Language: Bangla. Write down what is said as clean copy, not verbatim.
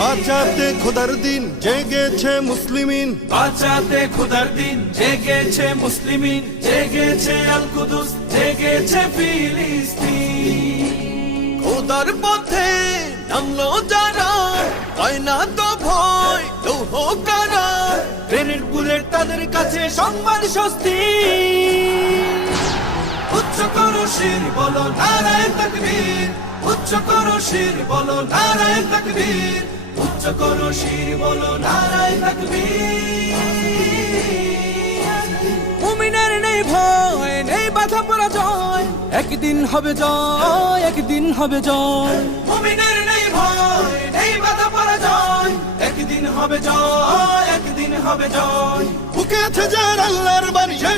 বাঁচাতে খোদার দিন জেগেছে মুসলিমিন, বাঁচাতে খোদার দিন জেগেছে মুসলিমিন, জেগেছে আল কুদুস, জেগেছে ফিলিস্তিন। খোদার পথে নামলো যারা, হয় না তো ভয় লৌহ কারা, ট্রেনের বুলেট তাদের কাছে সম্মান স্বস্তি। উচ্চ করো শির বলো নারায়ে তাকবীর, উচ্চ করো শির বলো নারায়ে তাকবীর, উচ্চ করো শির বলো নারায়ে তাকবীর। মুমিনের নেই ভয়, নেই বাধা পরাজয়, একদিন হবে জয়, একদিন হবে জয়। মুমিনের নেই ভয়, নেই বাধা পরাজয়, একদিন হবে জয়, একদিন হবে জয়। বুকে আছে যার আল্লাহর বাণী